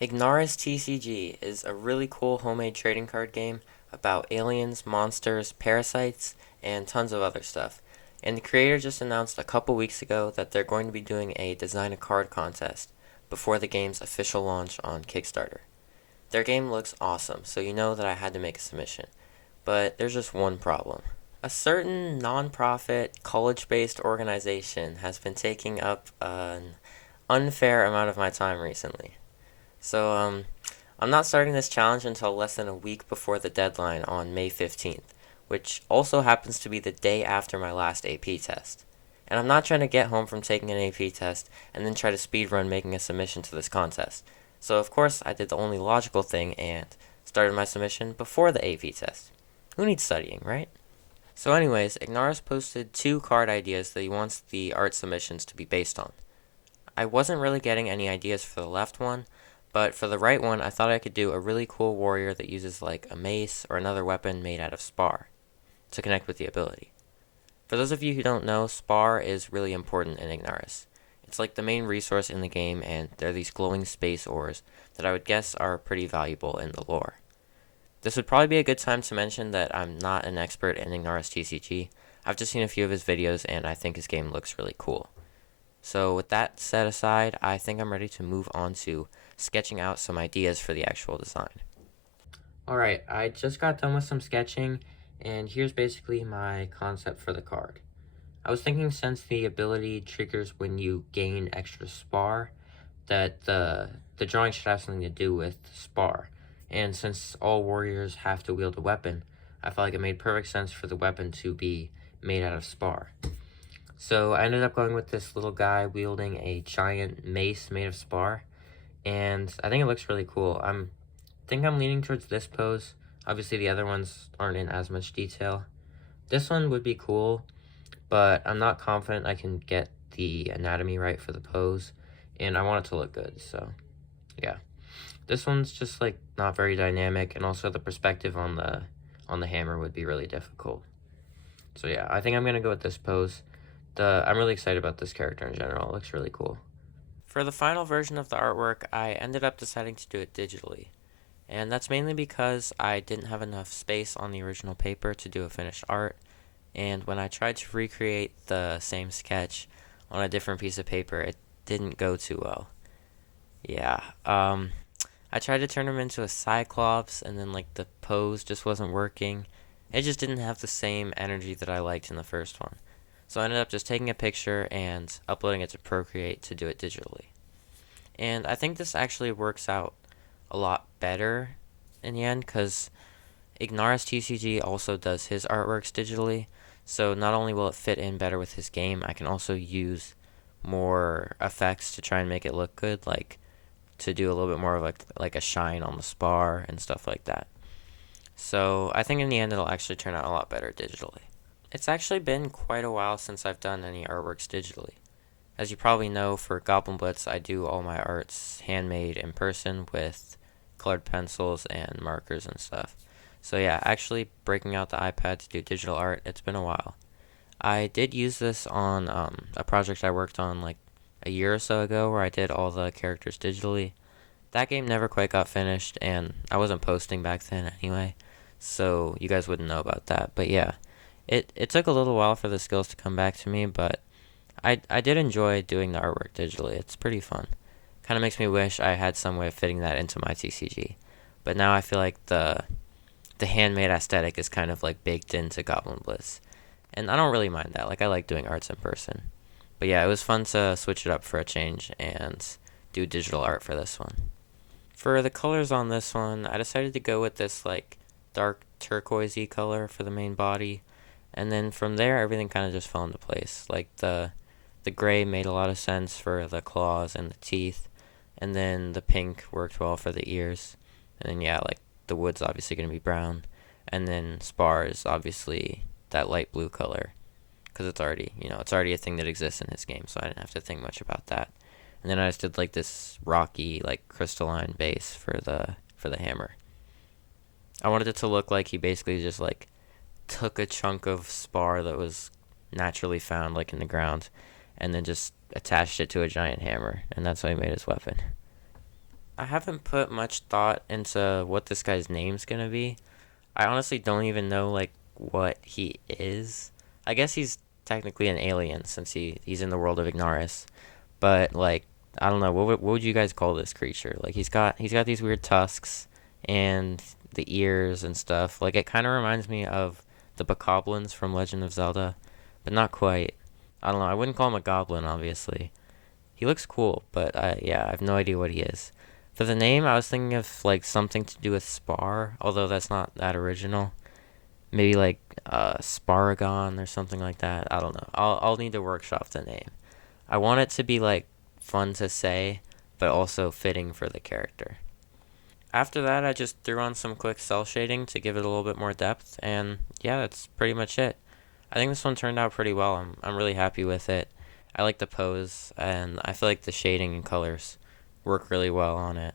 Ignaris TCG is a really cool homemade trading card game about aliens, monsters, parasites, and tons of other stuff. And the creator just announced a couple weeks ago that they're going to be doing a design a card contest before the game's official launch on Kickstarter. Their game looks awesome, so you know that I had to make a submission. But there's just one problem. A certain non-profit, college-based organization has been taking up an unfair amount of my time recently. So, I'm not starting this challenge until less than a week before the deadline on May 15th, which also happens to be the day after my last AP test. And I'm not trying to get home from taking an AP test and then try to speedrun making a submission to this contest. So, of course, I did the only logical thing and started my submission before the AP test. Who needs studying, right? So, anyways, Ignaris posted two card ideas that he wants the art submissions to be based on. I wasn't really getting any ideas for the left one, but for the right one, I thought I could do a really cool warrior that uses like a mace or another weapon made out of spar to connect with the ability. For those of you who don't know, spar is really important in Ignaris. It's like the main resource in the game, and they're these glowing space ores that I would guess are pretty valuable in the lore. This would probably be a good time to mention that I'm not an expert in Ignaris TCG. I've just seen a few of his videos, and I think his game looks really cool. So with that set aside, I think I'm ready to move on to sketching out some ideas for the actual design. Alright, I just got done with some sketching, and here's basically my concept for the card. I was thinking, since the ability triggers when you gain extra spar, that the drawing should have something to do with spar. And since all warriors have to wield a weapon, I felt like it made perfect sense for the weapon to be made out of spar. So I ended up going with this little guy wielding a giant mace made of spar, and I think it looks really cool. think I'm leaning towards this pose. Obviously the other ones aren't in as much detail. This one would be cool, but I'm not confident I can get the anatomy right for the pose, and I want it to look good, so yeah. This one's just like not very dynamic, and also the perspective on the hammer would be really difficult. So yeah, I think I'm gonna go with this pose. I'm really excited about this character in general. It looks really cool. For the final version of the artwork, I ended up deciding to do it digitally. And that's mainly because I didn't have enough space on the original paper to do a finished art. And when I tried to recreate the same sketch on a different piece of paper, it didn't go too well. Yeah, I tried to turn him into a cyclops, and then like the pose just wasn't working. It just didn't have the same energy that I liked in the first one. So I ended up just taking a picture and uploading it to Procreate to do it digitally. And I think this actually works out a lot better in the end, because Ignaris TCG also does his artworks digitally. So not only will it fit in better with his game, I can also use more effects to try and make it look good, like to do a little bit more of like a shine on the spar and stuff like that. So I think in the end it'll actually turn out a lot better digitally. It's actually been quite a while since I've done any artworks digitally. As you probably know, for Goblin Blitz, I do all my arts handmade in person with colored pencils and markers and stuff. So yeah, actually breaking out the iPad to do digital art, it's been a while. I did use this on a project I worked on like a year or so ago, where I did all the characters digitally. That game never quite got finished, and I wasn't posting back then anyway, so you guys wouldn't know about that. But yeah, it took a little while for the skills to come back to me, but I did enjoy doing the artwork digitally. It's pretty fun. Kind of makes me wish I had some way of fitting that into my TCG. But now I feel like the handmade aesthetic is kind of like baked into Goblin Bliss. And I don't really mind that. Like, I like doing arts in person. But yeah, it was fun to switch it up for a change and do digital art for this one. For the colors on this one, I decided to go with this like dark turquoisey color for the main body. And then from there, everything kind of just fell into place. Like the gray made a lot of sense for the claws and the teeth, and then the pink worked well for the ears, and then yeah, like the wood's obviously going to be brown, and then spar is obviously that light blue color, because it's already a thing that exists in his game, so I didn't have to think much about that. And then I just did like this rocky, like crystalline base for the hammer. I wanted it to look like he basically just like took a chunk of spar that was naturally found like in the ground, and then just attached it to a giant hammer, and that's how he made his weapon. I haven't put much thought into what this guy's name's gonna be. I honestly don't even know like what he is. I guess he's technically an alien since he's in the world of Ignaris. But like I don't know, what would you guys call this creature? Like he's got these weird tusks and the ears and stuff. Like it kind of reminds me of the bokoblins from Legend of Zelda, but not quite. I don't know. I wouldn't call him a goblin, obviously. He looks cool, but yeah, I have no idea what he is. For the name, I was thinking of like something to do with Spar, although that's not that original. Maybe like Sparagon or something like that. I don't know. I'll need to workshop the name. I want it to be like fun to say, but also fitting for the character. After that, I just threw on some quick cell shading to give it a little bit more depth, and yeah, that's pretty much it. I think this one turned out pretty well. I'm really happy with it. I like the pose, and I feel like the shading and colors work really well on it.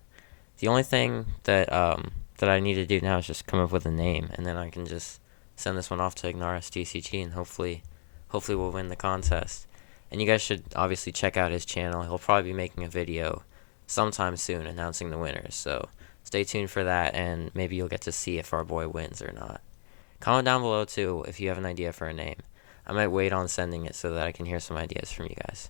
The only thing that I need to do now is just come up with a name, and then I can just send this one off to Ignaris TCG, and hopefully we'll win the contest. And you guys should obviously check out his channel. He'll probably be making a video sometime soon announcing the winners. So stay tuned for that, and maybe you'll get to see if our boy wins or not. Comment down below too if you have an idea for a name. I might wait on sending it so that I can hear some ideas from you guys.